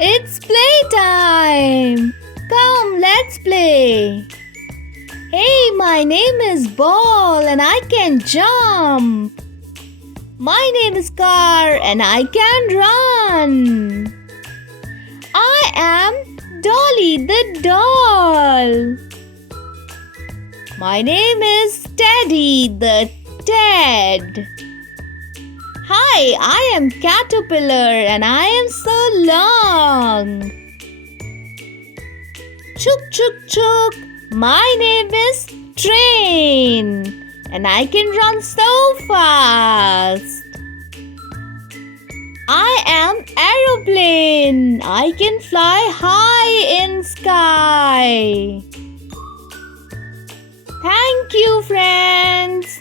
It's playtime! Come, let's play! Hey, my name is Ball and I can jump! My name is Car and I can run! I am Dolly the doll! My name is Teddy the Ted! Hi, I am Caterpillar and I am so long. Chuk chuk chuk, my name is Train and I can run so fast. I am Aeroplane, I can fly high in sky. Thank you, friends.